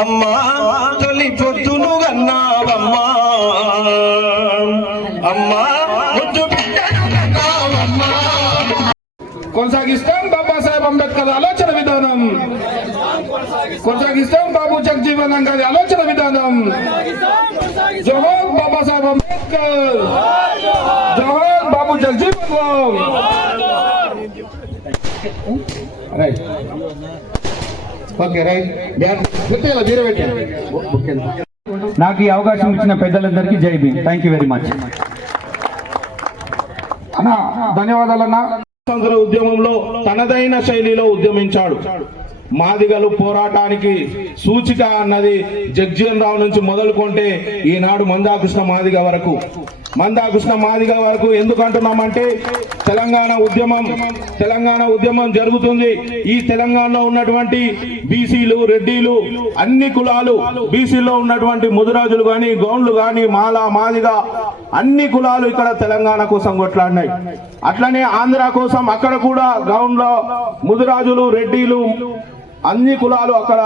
అమ్మా తొలి పొద్దును గన్నావమ్మా అమ్మా ముద్దు బిడ్డను గన్నావమ్మా. కొనసాగిస్తాం బాబాసాహెబ్ అంబేద్కర్ ఆలోచన విధానం, కొనసాగిస్తాం బాబు జగజీవన్ గారి ఆలోచన విధానం. జోహార్ బాబాసాహెబ్ అంబేద్కర్, జోహార్ బాబు జగజీవన్ రామ్. నాకు ఈ అవకాశం ఇచ్చిన పెద్దలందరికీ జై Bhim. Thank you very much అన్నా. ధన్యవాదాలన్నా. స్వాతంత్ర ఉద్యమంలో తనదైన శైలిలో ఉద్యమించాడు. మాదిగలు పోరాటానికి సూచిక అన్నది జగ్జీవన్ రావు నుంచి మొదలుకొంటే ఈనాడు మందాకృష్ణ మాదిగ వరకు ఎందుకు అంటున్నామంటే తెలంగాణ ఉద్యమం జరుగుతుంది. ఈ తెలంగాణలో ఉన్నటువంటి బీసీలు, రెడ్డిలు, అన్ని కులాలు, బీసీలో ఉన్నటువంటి ముదిరాజులు గాని, గౌండ్లు గాని, మాల, మాదిగ అన్ని కులాలు ఇక్కడ తెలంగాణ కోసం కొట్లాడినాయి. అట్లనే ఆంధ్ర కోసం అక్కడ కూడా గౌండ్ల, ముదిరాజులు, రెడ్డిలు అన్ని కులాలు అక్కడ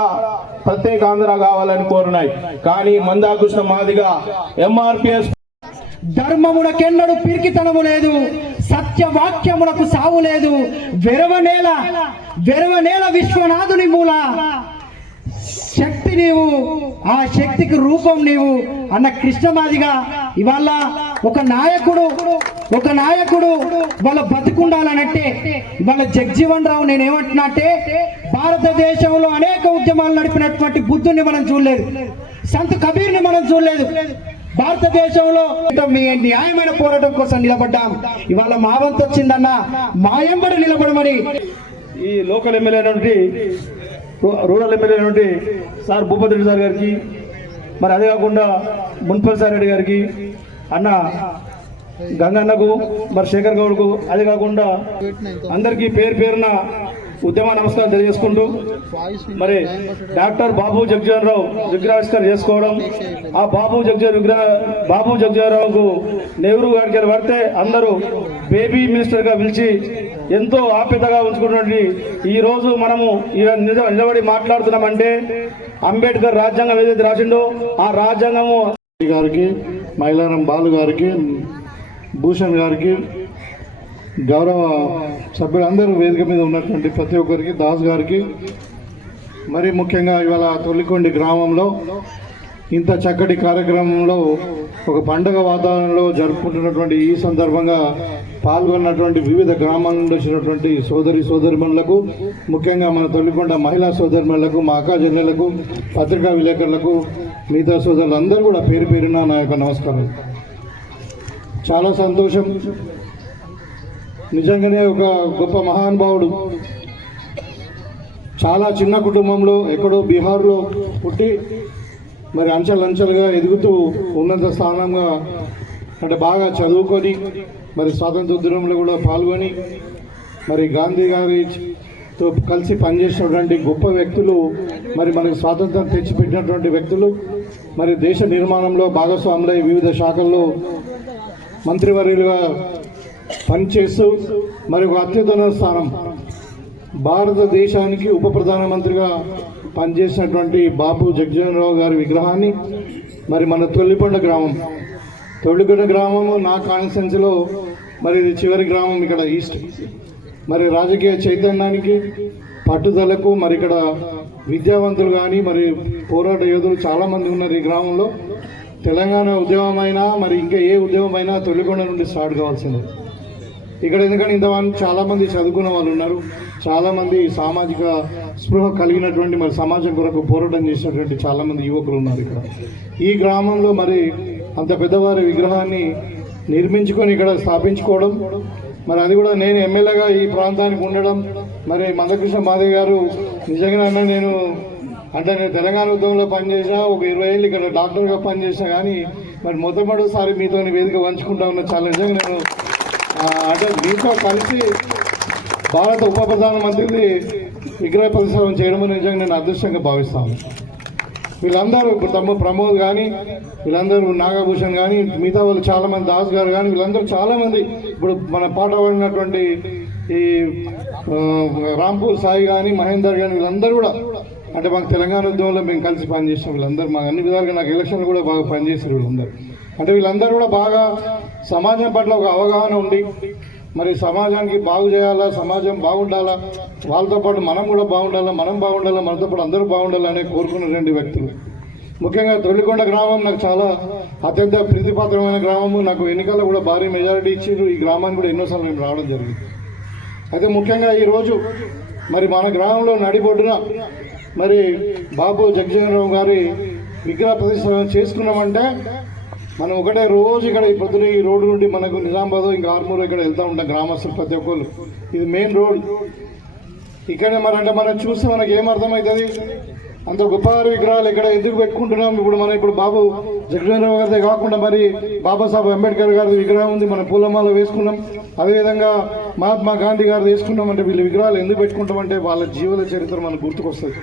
ప్రత్యేక ఆంధ్ర కావాలని కోరినాయి. కానీ మందాకృష్ణ మాదిగ ఎంఆర్పిఎస్ ధర్మమునకెన్నడు పిరికితనము లేదు, సత్యవాక్యమునకు సావు లేదు, వెరవనేల విశ్వనాథుని మూల శక్తి నీవు, ఆ శక్తికి రూపం నీవు అన్న కృష్ణమాదిగా ఇవాళ ఒక నాయకుడు వాళ్ళ బతుకుండాలనంటే వాళ్ళ జగ్జీవన్ రావు నేనేమంటున్నా అంటే భారతదేశంలో అనేక ఉద్యమాలు నడిపినటువంటి బుద్ధుని మనం చూడలేదు, సంత్ కబీర్ని మనం చూడలేదు. భారతదేశంలో మీ న్యాయమైన పోరాటం కోసం నిలబడ్డాం. ఇవాళ మా వంతు వచ్చిందన్న మా ఎంబడి నిలబడమని ఈ లోకల్ ఎమ్మెల్యే నుండి, రూరల్ ఎమ్మెల్యే నుండి సార్ భూపతి రెడ్డి సార్ గారికి, మరి అదే కాకుండా మున్సిపల్ సార్ రెడ్డి గారికి, అన్న గంగన్నకు, మరి శేఖర్ గౌడ్కు, అదే కాకుండా అందరికీ పేరున ఉద్యమ నమస్కారం తెలియజేసుకుంటూ, మరి డాక్టర్ బాబు జగజీవన్ రావు విగ్రహావిష్కరణ చేసుకోవడం, ఆ బాబు జగజీవన్ రావుకు నెహ్రూ గారికి పడితే అందరూ బేబీ మినిస్టర్ గా పిలిచి ఎంతో ఆప్యతగా ఉంచుకున్నటువంటి ఈ రోజు మనము నిలబడి మాట్లాడుతున్నామంటే అంబేద్కర్ రాజ్యాంగం ఏదైతే రాసిండో ఆ రాజ్యాంగము గారికి, మైలారం బాలు గారికి, భూషణ్ గారికి, గౌరవ సభ్యులందరూ వేదిక మీద ఉన్నటువంటి ప్రతి ఒక్కరికి, దాస్ గారికి, మరి ముఖ్యంగా ఇవాళ తొలికొండి గ్రామంలో ఇంత చక్కటి కార్యక్రమంలో ఒక పండుగ వాతావరణంలో జరుపుకుంటున్నటువంటి ఈ సందర్భంగా పాల్గొన్నటువంటి వివిధ గ్రామాల నుండి వచ్చినటువంటి సోదరిమణులకు, ముఖ్యంగా మన తొలికొండ మహిళా సోదరిమణులకు, మా అక్క చెల్లెలకు, పత్రికా విలేకరులకు, మిగతా సోదరులందరూ కూడా పేరున నా యొక్క నమస్కారం. చాలా సంతోషం. నిజంగానే ఒక గొప్ప మహానుభావుడు. చాలా చిన్న కుటుంబంలో ఎక్కడో బీహార్లో పుట్టి మరి అంచెలంచెలుగా ఎదుగుతూ ఉన్నత స్థానంగా అంటే బాగా చదువుకొని మరి స్వాతంత్ర ఉద్యమంలో కూడా పాల్గొని మరి గాంధీ గారితో కలిసి పనిచేసినటువంటి గొప్ప వ్యక్తులు, మరి మనకు స్వాతంత్రం తెచ్చిపెట్టినటువంటి వ్యక్తులు, మరి దేశ నిర్మాణంలో భాగస్వాములై వివిధ శాఖల్లో మంత్రివర్యులుగా పనిచేస్తూ మరి ఒక అత్యున్నత స్థానం భారతదేశానికి ఉప ప్రధానమంత్రిగా పనిచేసినటువంటి బాబు జగజీవన్ రావు గారి విగ్రహాన్ని మరి మన తొలికొండ గ్రామము నా కాన్స్టిట్యున్సీలో మరి ఇది చివరి గ్రామం ఇక్కడ ఈస్ట్. మరి రాజకీయ చైతన్యానికి, పట్టుదలకు, మరి ఇక్కడ విద్యావంతులు కానీ మరి పోరాట యోధులు చాలామంది ఉన్నారు ఈ గ్రామంలో. తెలంగాణ ఉద్యమమైనా మరి ఇంకా ఏ ఉద్యమమైనా తొలికొండ నుండి స్టార్ట్ కావాల్సిందే ఇక్కడ. ఎందుకంటే ఇంతమంది చాలామంది చదువుకున్న వాళ్ళు ఉన్నారు, చాలామంది సామాజిక స్పృహ కలిగినటువంటి మరి సమాజం కొరకు పోరాటం చేసినటువంటి చాలామంది యువకులు ఉన్నారు ఇక్కడ. ఈ గ్రామంలో మరి అంత పెద్దవారి విగ్రహాన్ని నిర్మించుకొని ఇక్కడ స్థాపించుకోవడం, మరి అది కూడా నేను ఎమ్మెల్యేగా ఈ ప్రాంతానికి ఉండడం, మరి మందకృష్ణ మాదిగ గారు నిజంగా నేను తెలంగాణ ఉద్యమంలో పనిచేసినా ఒక 20 ఏళ్ళు ఇక్కడ డాక్టర్గా పనిచేసినా కానీ మరి మొట్టమొదటిసారి మీతో వేదిక పంచుకుంటా ఉన్న చాలా నిజంగా నేను మీతో కలిసి భారత ఉప ప్రధానమంత్రిని విగ్రహ ప్రతిష్టాపన చేయడం నిజంగా నేను అదృష్టంగా భావిస్తాను. వీళ్ళందరూ ఇప్పుడు తమ్ముడు ప్రమోద్ కానీ, వీళ్ళందరూ నాగభూషణ్ కానీ, మిగతా వాళ్ళు చాలామంది, దాస్ గారు కానీ, వీళ్ళందరూ చాలామంది ఇప్పుడు మన పాట పాడినటువంటి ఈ రాంపూర్ సాయి కానీ, మహేందర్ కానీ, వీళ్ళందరూ కూడా అంటే మాకు తెలంగాణ ఉద్యమంలో మేము కలిసి పనిచేసిన వీళ్ళందరూ మాకు అన్ని విధాలుగా నాకు ఎలక్షన్ కూడా బాగా పనిచేసారు వీళ్ళందరూ. అంటే వీళ్ళందరూ కూడా బాగా సమాజం పట్ల ఒక అవగాహన ఉండి మరి సమాజానికి బాగు చేయాలా, సమాజం బాగుండాలా, వాళ్ళతో పాటు మనం కూడా బాగుండాలా, మనం బాగుండాలా, మనతో పాటు అందరూ బాగుండాలని కోరుకున్నటువంటి వ్యక్తులు. ముఖ్యంగా తొలికొండ గ్రామం నాకు చాలా అత్యంత ప్రీతిపాత్రమైన గ్రామము. నాకు ఎన్నికల్లో కూడా భారీ మెజారిటీ ఇచ్చారు. ఈ గ్రామానికి కూడా ఎన్నోసార్లు నేను రావడం జరిగింది. అయితే ముఖ్యంగా ఈరోజు మరి మన గ్రామంలో నడిబొడ్డున మరి బాబు జగజీవనరావు గారి విగ్రహ ప్రతిష్ఠ చేసుకున్నామంటే మనం ఒకటే రోజు ఇక్కడ ఈ పొద్దున ఈ రోడ్డు నుండి మనకు నిజామాబాద్ ఇంకా ఆర్మూరు ఇక్కడ వెళ్తూ ఉంటాం గ్రామస్తులు ప్రతి ఒక్కరు. ఇది మెయిన్ రోడ్. ఇక్కడే అంటే మనం చూస్తే మనకి ఏమర్థమవుతుంది, అంత గొప్ప విగ్రహాలు ఇక్కడ ఎందుకు పెట్టుకుంటున్నాం. ఇప్పుడు బాబు జగజీవనరావు గారిదే కాకుండా మరి బాబాసాహెబ్ అంబేద్కర్ గారి విగ్రహం ఉంది, మన పూలమాల వేసుకున్నాం. అదేవిధంగా మహాత్మా గాంధీ గారు వేసుకున్నాం. అంటే వీళ్ళ విగ్రహాలు ఎందుకు పెట్టుకుంటామంటే వాళ్ళ జీవన చరిత్ర మనకు గుర్తుకొస్తుంది,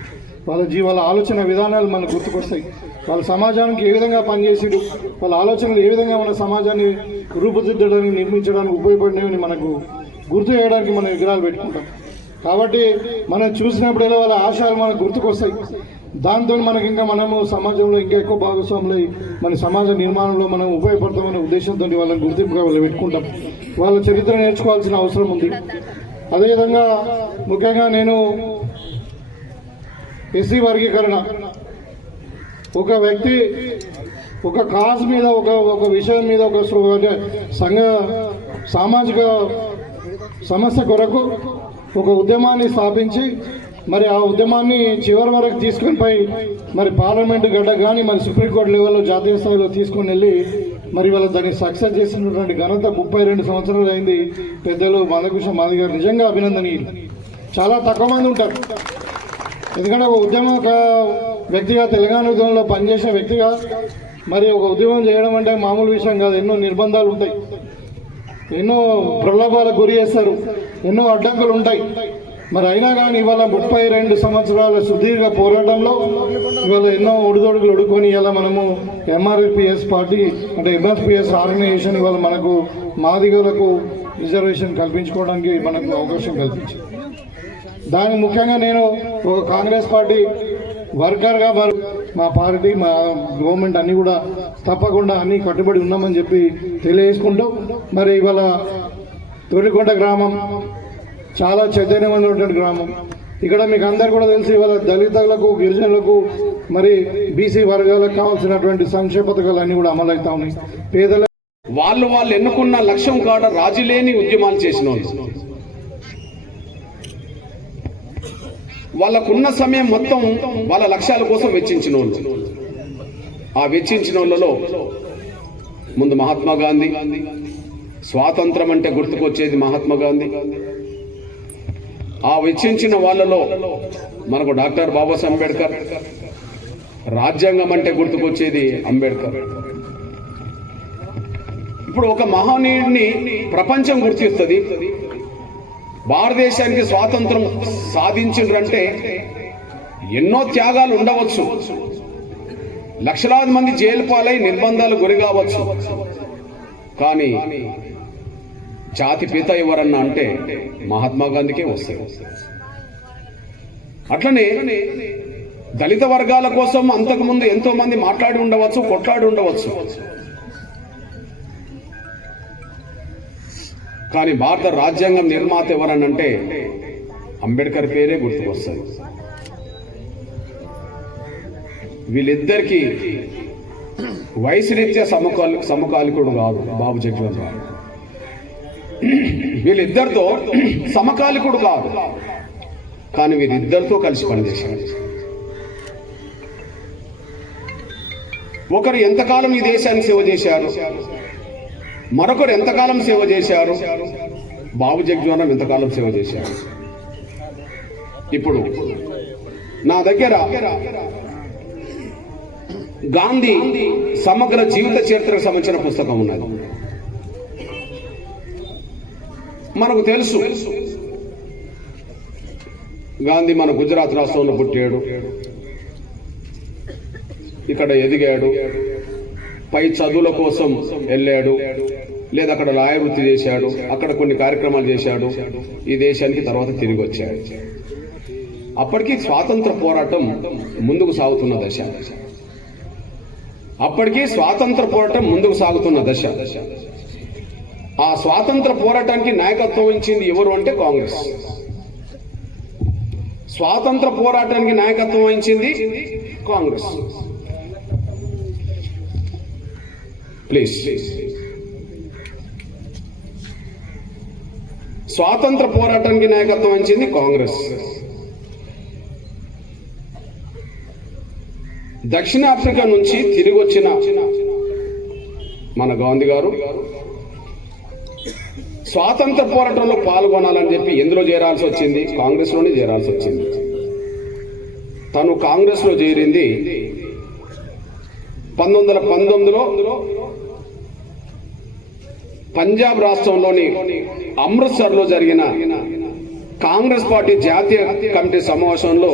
వాళ్ళ ఆలోచన విధానాలు మనకు గుర్తుకొస్తాయి, వాళ్ళ సమాజానికి ఏ విధంగా పనిచేసాడు, వాళ్ళ ఆలోచనలు ఏ విధంగా మన సమాజాన్ని రూపుదిద్దడానికి నిర్మించడానికి ఉపయోగపడినవి మనకు గుర్తు చేయడానికి మనం విగ్రహాలు పెట్టుకుంటాం. కాబట్టి మనం చూసినప్పుడల్లా వాళ్ళ ఆశయాలు మనకు గుర్తుకొస్తాయి. దాంతో మనకి ఇంకా మనము సమాజంలో ఇంకా ఎక్కువ భాగస్వాములై మన సమాజ నిర్మాణంలో మనం ఉపయోగపడతామనే ఉద్దేశంతో వాళ్ళని గుర్తింపుగా వాళ్ళు పెట్టుకుంటాం. వాళ్ళ చరిత్ర నేర్చుకోవాల్సిన అవసరం ఉంది. అదేవిధంగా ముఖ్యంగా నేను ఎస్సీ వర్గీకరణ ఒక వ్యక్తి ఒక కాజ్ మీద ఒక విషయం మీద ఒక సంఘ సామాజిక సమస్య కొరకు ఒక ఉద్యమాన్ని స్థాపించి మరి ఆ ఉద్యమాన్ని చివరి వరకు తీసుకొని పోయి మరి పార్లమెంటు గడ్డ కానీ మరి సుప్రీంకోర్టు లెవెల్లో జాతీయ స్థాయిలో తీసుకొని వెళ్ళి మరి వాళ్ళు దాన్ని సక్సెస్ చేసినటువంటి ఘనత 32 సంవత్సరాలు అయింది పెద్దలు మందకృష్ణ మాదిగ గారు. నిజంగా అభినందనీయులు. చాలా తక్కువ మంది ఉంటారు. ఎందుకంటే ఒక ఉద్యమ వ్యక్తిగా తెలంగాణ ఉద్యమంలో పనిచేసే వ్యక్తిగా మరి ఒక ఉద్యమం చేయడం అంటే మామూలు విషయం కాదు. ఎన్నో నిర్బంధాలు ఉంటాయి, ఎన్నో ప్రలోభాలకు గురి చేస్తారు, ఎన్నో అడ్డంకులు ఉంటాయి. మరి అయినా కానీ ఇవాళ 32 సంవత్సరాల సుదీర్ఘ పోరాటంలో ఇవాళ ఎన్నో ఒడిదొడుగులు ఒడుకొని ఇవాళ మనము ఎంఆర్పిఎస్ పార్టీ అంటే ఎంఎస్పిఎస్ ఆర్గనైజేషన్ ఇవాళ మనకు మాదిగలకు రిజర్వేషన్ కల్పించుకోవడానికి మనకు అవకాశం కల్పించింది. దాని ముఖ్యంగా నేను ఒక కాంగ్రెస్ పార్టీ వర్కర్గా మా పార్టీ మా గవర్నమెంట్ అన్నీ కూడా తప్పకుండా అన్నీ కట్టుబడి ఉన్నామని చెప్పి తెలియజేసుకుంటూ మరి ఇవాళ తొలికొండ గ్రామం చాలా చైతన్యమైనటువంటి గ్రామం. ఇక్కడ మీకు అందరు కూడా తెలిసి ఇవాళ దళితులకు గిరిజనులకు మరి బీసీ వర్గాలకు కావాల్సినటువంటి సంక్షేమ పథకాలు అన్నీ కూడా అమలవుతా ఉన్నాయి. పేదల వాళ్ళు ఎన్నుకున్న లక్ష్యం కాడ రాజీ లేని ఉద్యమాలు చేసిన వాళ్ళు, వాళ్ళకున్న సమయం మొత్తం వాళ్ళ లక్ష్యాల కోసం వెచ్చించిన వాళ్ళు. ఆ వెచ్చించిన వాళ్ళలో ముందు మహాత్మా గాంధీ, స్వాతంత్రం అంటే గుర్తుకొచ్చేది మహాత్మా గాంధీ. ఆ వెచ్చించిన వాళ్ళలో మనకు డాక్టర్ బాబాసాహెబ్ అంబేద్కర్, రాజ్యాంగం అంటే గుర్తుకొచ్చేది అంబేద్కర్. ఇప్పుడు ఒక మహనీయుడిని ప్రపంచం గుర్తిస్తుంది. భారతదేశానికి స్వాతంత్రం సాధించిండ్రంటే ఎన్నో త్యాగాలు ఉండవచ్చు, లక్షలాది మంది జైలు పాలై నిర్బంధాలు గురి కావచ్చు. కానీ జాతి పిత ఎవరన్నా అంటే మహాత్మా గాంధీకే వస్తారు. అట్లనే దళిత వర్గాల కోసం అంతకుముందు ఎంతో మంది మాట్లాడి ఉండవచ్చు, కొట్లాడి ఉండవచ్చు. కానీ భారత రాజ్యాంగం నిర్మాత ఎవరనంటే అంబేద్కర్ పేరే గుర్తుకొస్తుంది. వీళ్ళిద్దరికీ వయసు రీత్యా సమకాలికుడు కాదు బాబు జగజీవనరావు. వీళ్ళిద్దరితో సమకాలికుడు కాదు, కానీ వీరిద్దరితో కలిసి పనిచేశారు. ఒకరు ఎంతకాలం ఈ దేశానికి సేవ చేశారు, మరొకరు ఎంతకాలం సేవ చేశారు, బాబు జగజీవనరావు ఎంతకాలం సేవ చేశారు. ఇప్పుడు నా దగ్గర గాంధీ సమగ్ర జీవిత చరిత్రకు సంబంధించిన పుస్తకం ఉన్నది. మనకు తెలుసు గాంధీ మన గుజరాత్ రాష్ట్రంలో పుట్టాడు, ఇక్కడ ఎదిగాడు, పై చదువుల కోసం వెళ్ళాడు, లేదా అక్కడ లాయర్ వృత్తి చేశాడు, అక్కడ కొన్ని కార్యక్రమాలు చేశాడు, ఈ దేశానికి తర్వాత తిరిగి వచ్చాడు. అప్పటికి స్వాతంత్ర పోరాటం ముందుకు సాగుతున్న దశ. ఆ స్వాతంత్ర పోరాటానికి నాయకత్వం వహించింది ఎవరు అంటే కాంగ్రెస్. స్వాతంత్ర పోరాటానికి నాయకత్వం వహించింది కాంగ్రెస్. ప్లీజ్. స్వాతంత్ర పోరాటానికి నాయకత్వం వహించింది కాంగ్రెస్. దక్షిణాఫ్రికా నుంచి తిరిగి వచ్చిన మన గాంధీ గారు స్వాతంత్ర పోరాటంలో పాల్గొనాలని చెప్పి ఎందులో చేరాల్సి వచ్చింది? కాంగ్రెస్ లోనే చేరాల్సి వచ్చింది. తను కాంగ్రెస్ లో చేరింది 1919లో పంజాబ్ రాష్ట్రంలోని అమృత్సర్ లో జరిగిన కాంగ్రెస్ పార్టీ జాతీయ కమిటీ సమావేశంలో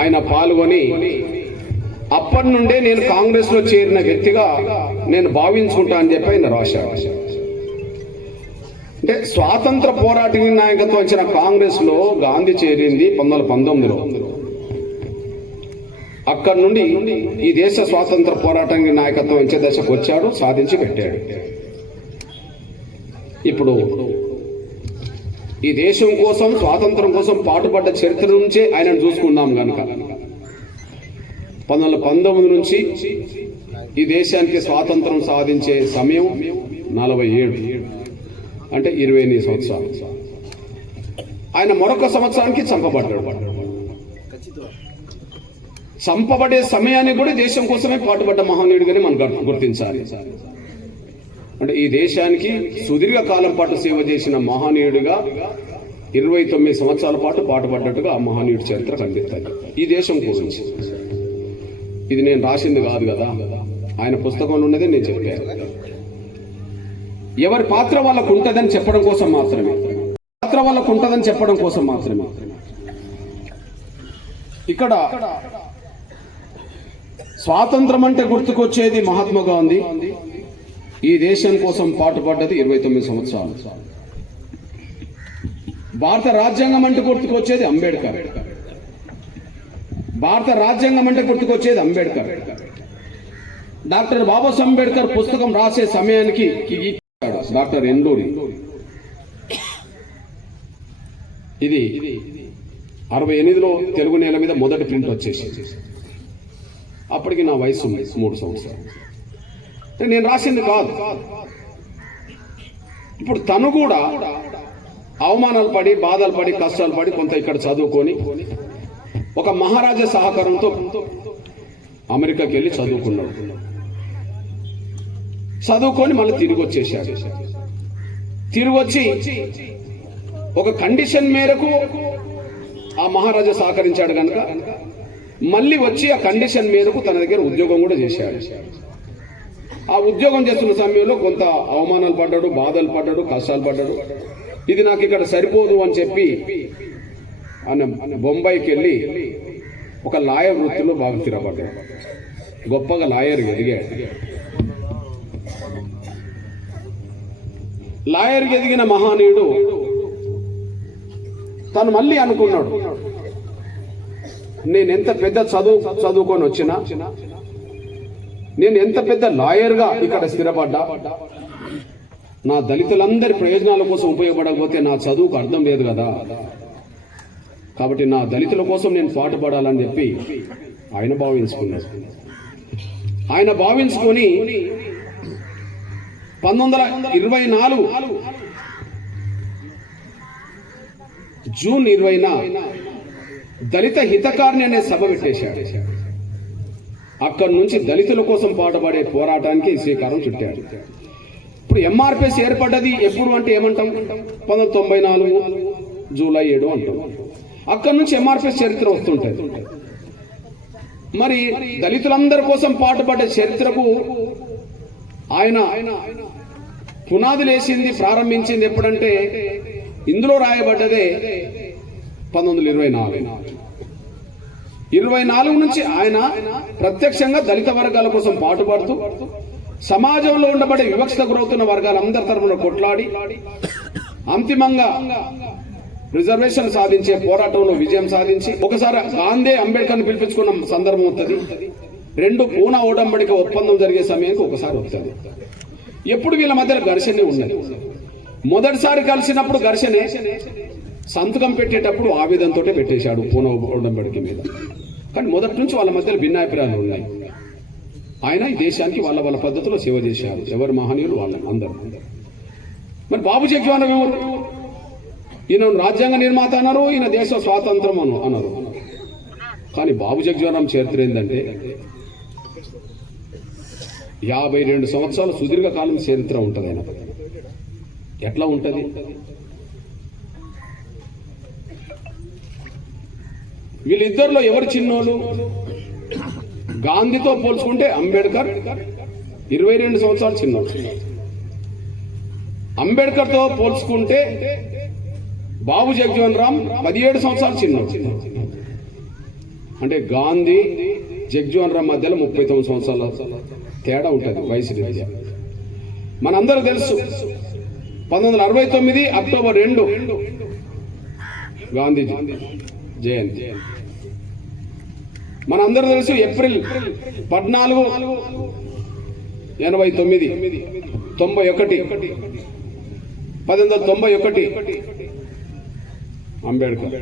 ఆయన పాల్గొని అప్పటి నుండే నేను కాంగ్రెస్ లో చేరిన వ్యక్తిగా నేను భావించుకుంటా అని చెప్పి ఆయన రాశాడు. అంటే స్వాతంత్ర పోరాటానికి నాయకత్వం వచ్చిన కాంగ్రెస్ లో గాంధీ చేరింది 1919లో. అక్కడి నుండి ఈ దేశ స్వాతంత్ర పోరాటానికి నాయకత్వం ఇచ్చే దశకు వచ్చాడు, సాధించి పెట్టాడు. ఇప్పుడు ఈ దేశం కోసం, స్వాతంత్రం కోసం పాటుపడ్డ చరిత్ర నుంచే ఆయనను చూసుకున్నాం కనుక 1919 నుంచి ఈ దేశానికి స్వాతంత్రం సాధించే సమయం 47, అంటే 28 సంవత్సరాలు. ఆయన మరొక సంవత్సరానికి చంపబడ్డాడు. చంపబడే సమయాన్ని కూడా దేశం కోసమే పాటుపడ్డ మహనీయుడిగానే మనం గుర్తించాలి. అంటే ఈ దేశానికి సుదీర్ఘ కాలం పాటు సేవ చేసిన మహనీయుడిగా 29 సంవత్సరాల పాటు పాటుపడ్డట్టుగా ఆ మహనీయుడి చరిత్ర కనిపిస్తుంది ఈ దేశం గురించి. ఇది నేను రాసింది కాదు కదా, ఆయన పుస్తకంలో ఉన్నదే నేను చెప్పాను. ఎవరి పాత్ర వాళ్ళకు ఉంటుందని చెప్పడం కోసం మాత్రమే. ఇక్కడ స్వాతంత్రం అంటే గుర్తుకొచ్చేది మహాత్మా గాంధీ. ఈ దేశం కోసం పాటుపడ్డది 29 సంవత్సరాలు. భారత రాజ్యాంగం అంటే గుర్తుకొచ్చేది అంబేద్కర్. డాక్టర్ బాబాసాహెబ్ అంబేద్కర్ పుస్తకం రాసే సమయానికి డాక్టర్ ఎండూరి. ఇది 68లో తెలుగు నేల మీద మొదటి ప్రింట్ వచ్చేసి, అప్పటికి నా వయసు 3 సంవత్సరాలు. నేను రాసింది కాదు. ఇప్పుడు తను కూడా అవమానాలు పడి, బాధలు పడి, కష్టాలు పడి కొంత ఇక్కడ చదువుకొని ఒక మహారాజా సహకారంతో అమెరికాకి వెళ్ళి చదువుకొని మళ్ళీ తిరిగి వచ్చేసాడు. తిరిగి వచ్చి ఒక కండిషన్ మేరకు ఆ మహారాజా సహకరించాడు కనుక మళ్ళీ వచ్చి ఆ కండిషన్ మేరకు తన దగ్గర ఉద్యోగం కూడా చేశాడు. ఆ ఉద్యోగం చేస్తున్న సమయంలో కొంత అవమానాలు పడ్డాడు, బాధలు పడ్డాడు, కష్టాలు పడ్డాడు. ఇది నాకు ఇక్కడ సరిపోదు అని చెప్పి ఆయన బొంబాయికి వెళ్ళి ఒక లాయర్ వృత్తిలో బాగా స్థిరపడ్డాడు. గొప్పగా లాయర్ ఎదిగిన మహానీయుడు తను మళ్ళీ అనుకున్నాడు, నేను ఎంత పెద్ద చదువుకొని వచ్చినా, నేను ఎంత పెద్ద లాయర్గా ఇక్కడ స్థిరపడ్డా, నా దళితులందరి ప్రయోజనాల కోసం ఉపయోగపడకపోతే నా చదువుకు అర్థం లేదు కదా. కాబట్టి నా దళితుల కోసం నేను పాటుపడాలని చెప్పి ఆయన భావించుకున్నాడు. ఆయన భావించుకొని 1924 జూన్ 20న దళిత హితకారిణి అనే సభ పెట్టేశాడు. అక్కడి నుంచి దళితుల కోసం పాటుపడే పోరాటానికి శ్రీకారం చుట్టాడు. ఇప్పుడు ఎంఆర్పిఎస్ ఏర్పడ్డది ఎప్పుడు అంటే ఏమంటాం? 1994 జూలై 7 అంటాం. అక్కడి నుంచి ఎంఆర్పిఎస్ చరిత్ర వస్తుంటది. మరి దళితులందరి కోసం పాటుపడే చరిత్రకు ఆయన పునాదులు వేసింది, ప్రారంభించింది ఎప్పుడంటే ఇందులో రాయబడ్డదే 1924 నుంచి ఆయన ప్రత్యక్షంగా దళిత వర్గాల కోసం పాటుపడుతూ సమాజంలో ఉండబడే వివక్షత గురవుతున్న వర్గాలందరి తరఫున కొట్లాడి అంతిమంగా రిజర్వేషన్ సాధించే పోరాటంలో విజయం సాధించి ఒకసారి గాంధీ అంబేద్కర్ని పిలిపించుకున్న సందర్భం వస్తుంది, రెండు పూనా ఓడంబడిక ఒప్పందం జరిగే సమయానికి ఒకసారి వస్తుంది. ఎప్పుడు వీళ్ళ మధ్య ఘర్షణ ఉన్నది. మొదటిసారి కలిసినప్పుడు ఘర్షణే, సంతకం పెట్టేటప్పుడు ఆవేదనతో పెట్టేశాడు పూనా ఓడంబడిక మీద. కానీ మొదటి నుంచి వాళ్ళ మధ్య భిన్నాభిప్రాయాలు ఉన్నాయి. ఆయన ఈ దేశానికి వాళ్ళ వాళ్ళ పద్ధతిలో సేవ చేశారు. ఎవరు మహనీయులు వాళ్ళ అందరూ. మరి బాబు జగ్జీవన్ రామ్ ఎవరు? ఈయన రాజ్యాంగ నిర్మాత అన్నారు, ఈయన దేశ స్వాతంత్రం అన్నారు. కానీ బాబు జగ్జీవన్ రామ్ చరిత్ర ఏంటంటే 52 సంవత్సరాలు సుదీర్ఘకాలం చరిత్ర ఉంటుంది. ఆయన ఎట్లా ఉంటుంది? వీళ్ళిద్దరిలో ఎవరు చిన్నోళ్ళు? గాంధీతో పోల్చుకుంటే అంబేద్కర్ 22 సంవత్సరాలు చిన్నోడు. అంబేద్కర్తో పోల్చుకుంటే బాబు జగ్జీవన్ రామ్ 17 సంవత్సరాలు చిన్నోడు. అంటే గాంధీ జగ్జీవన్ రామ్ మధ్యలో 39 సంవత్సరాల తేడా ఉంటుంది వయసు రీత్యా. మనందరూ తెలుసు 1969 అక్టోబర్ 2 గాంధీజీ జయంతి. మనందరూ తెలుసు ఏప్రిల్ 14 89 1991 అంబేద్కర్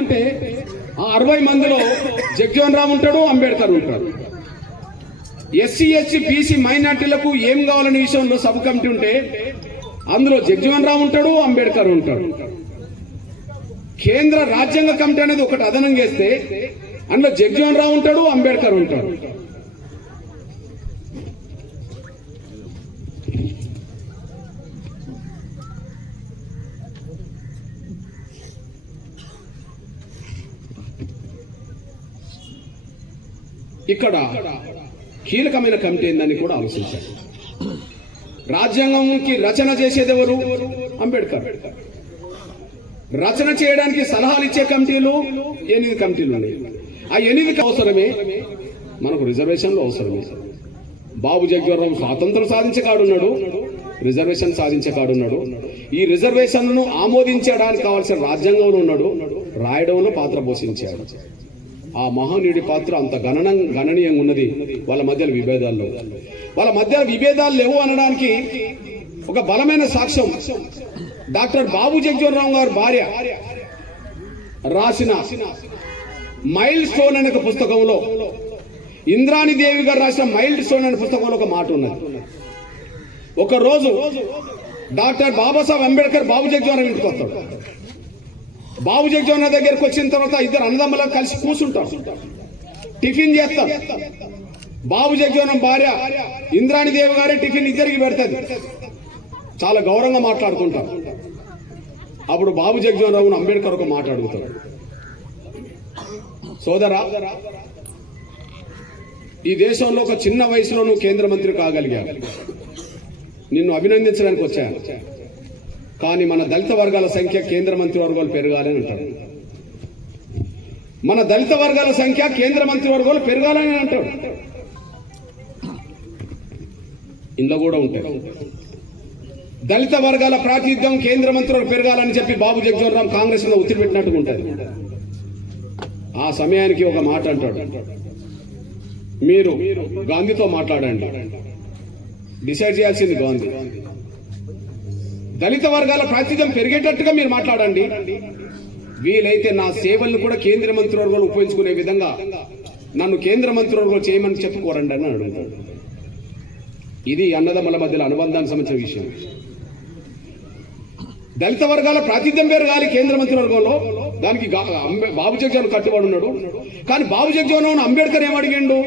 ఉంటే ఆ 60 మందిలో జగ్జీవన్ రామ్ ఉంటాడు, అంబేద్కర్ ఉంటాడు. ఎస్సీ ఎస్టీ బీసీ మైనార్టీలకు ఏం కావాలనే విషయంలో సబ్ కమిటీ ఉంటే అందులో జగ్జీవన్ రామ్ ఉంటాడు, అంబేద్కర్ ఉంటాడు. కేంద్ర రాజ్యాంగ కమిటీ అనేది ఒకటి అదనంగా వేస్తే అందులో జగ్జీవన్ రామ్ ఉంటాడు, అంబేద్కర్ ఉంటాడు. ఇక్కడ కీలకమైన కమిటీ ఏందని కూడా ఆలోచించారు. రాజ్యాంగంకి రచన చేసేది ఎవరు? అంబేద్కర్. రచన చేయడానికి సలహాలు ఇచ్చే కమిటీలు 8 కమిటీలు ఉన్నాయి. ఆ 8 అవసరమే, మనకు రిజర్వేషన్లు అవసరమే. బాబు జగ్జీవన్ రామ్ స్వాతంత్రం సాధించే కాడున్నాడు, రిజర్వేషన్ సాధించే కాడున్నాడు. ఈ రిజర్వేషన్లను ఆమోదించడానికి కావాల్సిన రాజ్యాంగంలో ఉన్నాడు, రాయడంలో పాత్ర పోషించాడు. ఆ మహనీయుడి పాత్ర అంత గణనీయంగా ఉన్నది. వాళ్ళ మధ్య విభేదాలు లేవు అనడానికి ఒక బలమైన సాక్ష్యం డాక్టర్ బాబు జగ్జీవన్ రామ్ గారి భార్య రాసిన మైల్డ్ స్టోన్ అనే పుస్తకంలో, ఇంద్రాణి దేవి గారు రాసిన మైల్డ్ స్టోన్ అనే పుస్తకంలో ఒక మాట ఉన్నది. ఒక రోజు డాక్టర్ బాబాసాహెబ్ అంబేద్కర్ బాబు జగ్జీవన్ రామ్ ఇంటికి వస్తాడు. బాబు జగ్జీవన్ దగ్గరికి వచ్చిన తర్వాత ఇద్దరు అన్నదమ్ములకు కలిసి కూర్చుంటారు, టిఫిన్ చేస్తారు. బాబు జగ్జీవన్ రామ్ భార్య ఇంద్రాణి దేవి గారే టిఫిన్ ఇద్దరికి పెడుతుంది. చాలా గౌరవంగా మాట్లాడుకుంటారు. అప్పుడు బాబు జగ్జీవన్ రామ్ అంబేద్కర్ ఒక మాట అడుగుతాడు, సోదరా, ఈ దేశంలో ఒక చిన్న వయసులో నువ్వు కేంద్ర మంత్రి కాగలిగావు, నిన్ను అభినందించడానికి వచ్చాను. కానీ మన దళిత వర్గాల సంఖ్య కేంద్ర మంత్రి వర్గాలు పెరగాలని అంటాడు. మన దళిత వర్గాల సంఖ్య కేంద్ర మంత్రి వర్గాలు పెరగాలని అంటాడు. ఇందులో కూడా ఉంటాయి. దళిత వర్గాల ప్రాతినిధ్యం కేంద్ర మంత్రులు పెరగాలని చెప్పి బాబు జగ్జీవన్ రామ్ కాంగ్రెస్ లో ఒత్తిడి పెట్టినట్టుగా ఉంటుంది. ఆ సమయానికి ఒక మాట అంటాడు, మీరు గాంధీతో మాట్లాడండి, డిసైడ్ చేయాల్సింది గాంధీ. దళిత వర్గాల ప్రాతినిధ్యం పెరిగేటట్టుగా మీరు మాట్లాడండి, వీలైతే నా సేవలను కూడా కేంద్ర మంత్రివర్గాలు ఉపయోగించుకునే విధంగా నన్ను కేంద్ర మంత్రివర్గాలు చేయమని చెప్పుకోరండి అని అడుగుతాడు. ఇది అన్నదమ్ముల మధ్యలో అనుబంధానికి సంబంధించిన విషయం. దళిత వర్గాల ప్రాతినిధ్యం పెరగాలి కేంద్ర మంత్రివర్గంలో, దానికి బాబు జగ్జీవన్ కట్టుబడి ఉన్నాడు. కానీ బాబు జగ్జీవన్ అంబేద్కర్ ఏమడిగిండు,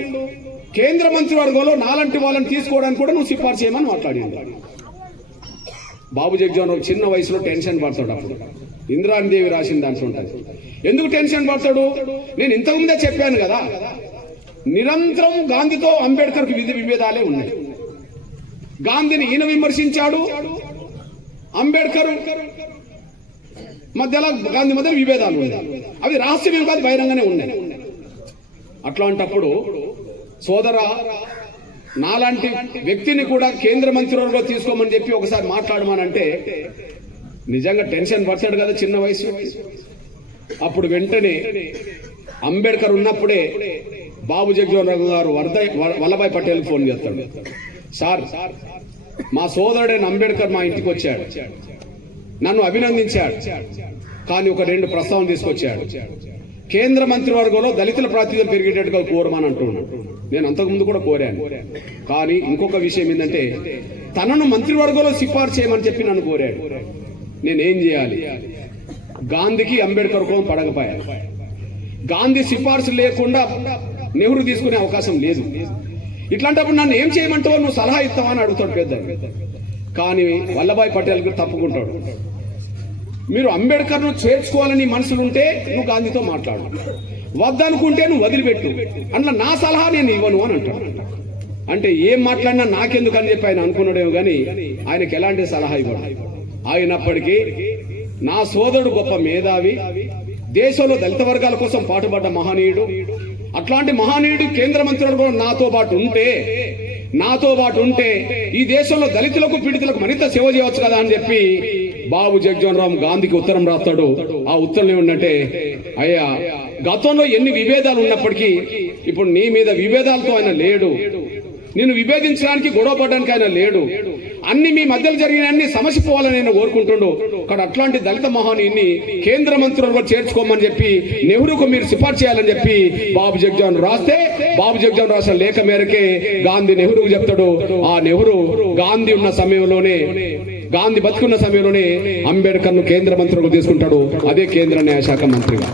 కేంద్ర మంత్రివర్గంలో నాలంటి వాళ్ళని తీసుకోవడానికి కూడా నువ్వు సిఫార్సు చేయమని మాట్లాడిండు. బాబు జగ్జీవన్ రామ్ చిన్న వయసులో టెన్షన్ పడతాడు. అప్పుడు ఇంద్రాణి దేవి రాసిన దాంట్లో ఉంటుంది. ఎందుకు టెన్షన్ పడతాడు? నేను ఇంతకుముందే చెప్పాను కదా, నిరంతరం గాంధీతో అంబేద్కర్కి విభేదాలే ఉన్నాయి. గాంధీని ఈయన విమర్శించాడు, అంబేద్కర్ మధ్యలో గాంధీ మధ్య విభేదాలు ఉన్నాయి. అవి రహస్యమేం కాదు, బహిరంగానే ఉన్నాయి. అట్లాంటప్పుడు సోదరా, నాలాంటి వ్యక్తిని కూడా కేంద్ర మంత్రివర్గంలో తీసుకోమని చెప్పి ఒకసారి మాట్లాడమని అంటే నిజంగా టెన్షన్ పడతాడు కదా చిన్న వయసు. అప్పుడు వెంటనే అంబేద్కర్ ఉన్నప్పుడే బాబు జగజీవన్ రామ్ గారు వల్లభాయ్ పటేల్ ఫోన్ చేస్తాడు. సార్, మా సోదరుడైన అంబేద్కర్ మా ఇంటికి వచ్చాడు, నన్ను అభినందించాడు, కానీ ఒక 2 ప్రస్తావన తీసుకొచ్చాడు. కేంద్ర మంత్రివర్గంలో దళితుల ప్రాతినిధ్యం పెరిగేటట్టుగా కోరమని అంటున్నాడు. నేను అంతకుముందు కూడా కోరాను, కానీ ఇంకొక విషయం ఏంటంటే తనను మంత్రివర్గంలో సిఫార్సు చేయమని చెప్పి నన్ను కోరాడు. నేనేం చేయాలి? గాంధీకి అంబేద్కర్ కోపం పడకపోయాను. గాంధీ సిఫార్సు లేకుండా నెహ్రూ తీసుకునే అవకాశం లేదు. ఇట్లాంటప్పుడు నన్ను ఏం చేయమంటావో, నువ్వు సలహా ఇస్తావా అని అడుగుతాడు పెద్ద. కానీ వల్లభాయ్ పటేల్ తప్పుకుంటాడు. మీరు అంబేద్కర్ను చేర్చుకోవాలని మనసులు ఉంటే నువ్వు గాంధీతో మాట్లాడు, వద్దనుకుంటే నువ్వు వదిలిపెట్టు, అట్లా నా సలహా నేను ఇవ్వను అని అంటాడు. అంటే ఏం మాట్లాడినా నాకెందుకు అని చెప్పి ఆయన అనుకున్నాడేమో కానీ ఆయనకి ఎలాంటి సలహా ఇవ్వడు. అయినప్పటికీ నా సోదరుడు గొప్ప మేధావి, దేశంలో దళిత వర్గాల కోసం పాటుపడ్డ మహనీయుడు, అట్లాంటి మహనీయుడు కేంద్ర మంత్రులు కూడా నాతో పాటు ఉంటే ఈ దేశంలో దళితులకు పీడితులకు మరింత సేవ చేయవచ్చు కదా అని చెప్పి బాబు జగజీవన్ రామ్ గాంధీకి ఉత్తరం రాస్తాడు. ఆ ఉత్తరం ఏమిటంటే, అయ్యా, గతంలో ఎన్ని విభేదాలు ఉన్నప్పటికీ ఇప్పుడు నీ మీద విభేదాలతో ఆయన లేడు, నిన్ను విభేదించడానికి గొడవ పడడానికి ఆయన లేడు, అన్ని మీ మధ్యలో జరిగిన అన్ని సమసిపోవాలని నేను కోరుకుంటుండు. అక్కడ అట్లాంటి దళిత మహానీయుని కేంద్ర మంత్రులు చేర్చుకోమని చెప్పి నెహ్రూకు మీరు సిఫార్సు చేయాలని చెప్పి బాబు జగజీవన్ రాస్తే, బాబు జగజీవన్ రాసిన లేఖ మేరకే గాంధీ నెహ్రూకు చెప్తాడు. ఆ నెహ్రూ గాంధీ బతుకున్న సమయంలోనే అంబేద్కర్ ను కేంద్ర మంత్రులకు తీసుకుంటాడు. అదే కేంద్ర న్యాయశాఖ మంత్రిగా.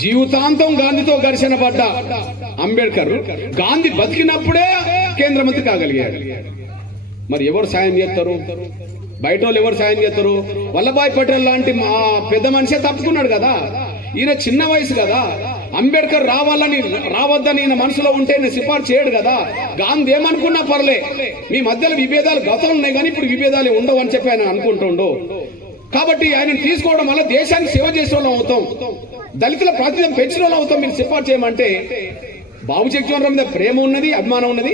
జీవితాంతం గాంధీతో ఘర్షణ పడ్డ అంబేద్కర్ గాంధీ బతికినప్పుడే కేంద్ర మంత్రి కాగలిగాడు. మరి ఎవరు సాయం చేస్తారు? బయట వాళ్ళు ఎవరు సాయం చేస్తారు? వల్లభాయ్ పటేల్ లాంటి మా పెద్ద మనిషే తప్పుకున్నాడు కదా. ఈయన చిన్న వయసు కదా. అంబేద్కర్ రావద్దని ఈయన మనసులో ఉంటే నేను సిఫార్సు చేయడు కదా. గాంధీ ఏమనుకున్నా పర్లే, మీ మధ్యలో విభేదాలు గతం ఉన్నాయి కానీ ఇప్పుడు విభేదాలు ఉండవు అని చెప్పి ఆయన అనుకుంటుండు. కాబట్టి ఆయన తీసుకోవడం వల్ల దేశానికి సేవ చేసే వాళ్ళం అవుతాం, దళితుల ప్రాతినిధ్యం పెంచిన వాళ్ళం అవుతాం. మీరు సిఫార్సు చేయమంటే బాబు జగజీవన్ రామ్ మీద ప్రేమ ఉన్నది, అభిమానం ఉన్నది,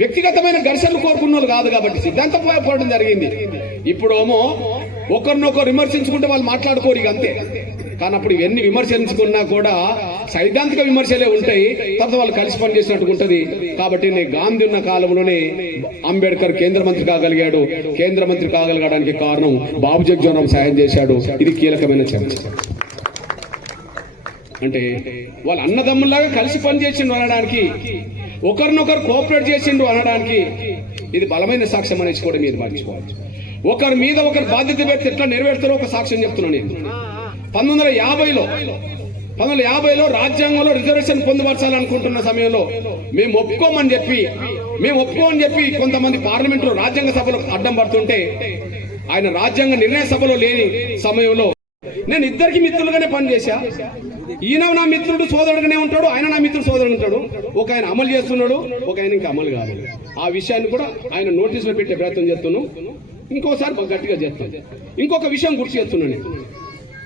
వ్యక్తిగతమైన ఘర్షణలు కోరుకున్న వాళ్ళు కాదు కాబట్టి సిద్ధాంతం పోవడం జరిగింది. ఇప్పుడేమో ఒకరినొకరు విమర్శించుకుంటే వాళ్ళు మాట్లాడుకోరు ఇక అంతే. కానీ అప్పుడు ఇవన్నీ విమర్శించుకున్నా కూడా సైద్ధాంతిక విమర్శలే ఉంటాయి, తర్వాత వాళ్ళు కలిసి పనిచేసినట్టుగా ఉంటుంది. కాబట్టి నేను గాంధీ ఉన్న కాలంలోనే అంబేద్కర్ కేంద్ర మంత్రి కాగలిగాడు. కేంద్ర మంత్రి కాగలగడానికి కారణం బాబు జగజీవన్ రామ్ సాయం చేశాడు. ఇది కీలకమైన చర్చ. అంటే వాళ్ళ అన్నదమ్ముల్లాగా కలిసి పనిచేసిండు అనడానికి, ఒకరినొకరు కోఆపరేట్ చేసిండు అనడానికి ఇది బలమైన సాక్ష్యం అనేసి కూడా మీరు మర్చిపోవచ్చు. ఒకరి మీద ఒకరు బాధ్యత పెడితే ఎట్లా నెరవేర్తారో ఒక సాక్ష్యం చెప్తున్నాను నేను. 1950లో రాజ్యాంగంలో రిజర్వేషన్ పొందుపరచాలనుకుంటున్న సమయంలో మేము ఒప్పుకోమని చెప్పి కొంతమంది పార్లమెంట్లో రాజ్యాంగ సభలో అడ్డం పడుతుంటే, ఆయన రాజ్యాంగ నిర్ణయ సభలో లేని సమయంలో నేను ఇద్దరికి మిత్రులుగానే పనిచేశా. ఈయన నా మిత్రుడు సోదరుడుగానే ఉంటాడు, ఆయన నా మిత్రుడు సోదరుడు ఉంటాడు. ఒక ఆయన అమలు చేస్తున్నాడు, ఒక ఆయన ఇంకా అమలు కాలేదు. ఆ విషయాన్ని కూడా ఆయన నోటీసులో పెట్టే ప్రయత్నం చేస్తున్నాను. ఇంకోసారి గట్టిగా చేస్తాను. ఇంకొక విషయం గుర్తు చేస్తున్నాను నేను.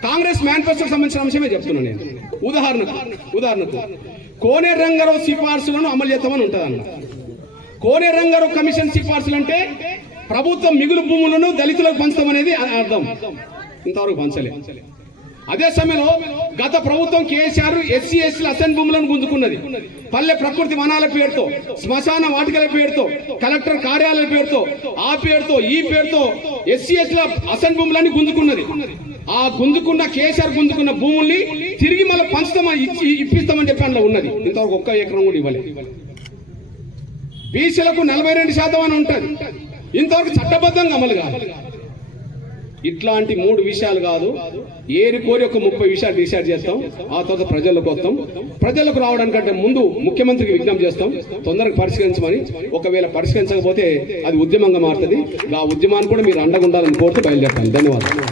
కాంగ్రెస్ మేనిఫెస్టోకి సంబంధించిన అంశమే చెప్తున్నాను నేను. ఉదాహరణకు కోనేరు రంగారావు సిఫార్సులను అమలు చేస్తామని ఉంటుంది అన్న. కోనేరు రంగారావు కమిషన్ సిఫార్సులు అంటే ప్రభుత్వం మిగులు భూములను దళితులకు పంచుతామనేది అర్థం. ఇంతవరకు పంచలేదు. అదే సమయంలో గత ప్రభుత్వం కేసీఆర్ ఎస్సీ ఎస్టీల అసెంట్ భూములను గుంజుకున్నది. పల్లె ప్రకృతి వనాల పేరుతో, శ్మశాన వాటికల పేరుతో, కలెక్టర్ కార్యాలయాల పేరుతో, ఆ పేరుతో ఈ పేరుతో ఎస్సీ ఎస్టీల అసెంట్ భూములన్నీ గుంజుకున్నది. ఆ గుంజుకున్న కేసీఆర్ గుంజుకున్న భూముల్ని తిరిగి మళ్ళీ ఇప్పిస్తామని చెప్పి అందులో ఉన్నది. ఇంతవరకు 1 ఎకరం కూడా ఇవ్వలేదు. బీసీలకు 42% అని ఉంటుంది. ఇంతవరకు చట్టబద్ధంగా అమలు కాదు. ఇట్లాంటి 3 విషయాలు కాదు, ఏరి కోరి ఒక 30 విషయాలు డిసైడ్ చేస్తాం. ఆ తర్వాత ప్రజలకు వస్తాం. ప్రజలకు రావడానికంటే ముందు ముఖ్యమంత్రికి విజ్ఞప్తి చేస్తాం, తొందరగా పరిష్కరించమని. ఒకవేళ పరిష్కరించకపోతే అది ఉద్యమంగా మారుతుంది. ఆ ఉద్యమాన్ని కూడా మీరు అండగా ఉండాలని కోరుతూ బయలుదేరుతాను. ధన్యవాదాలు.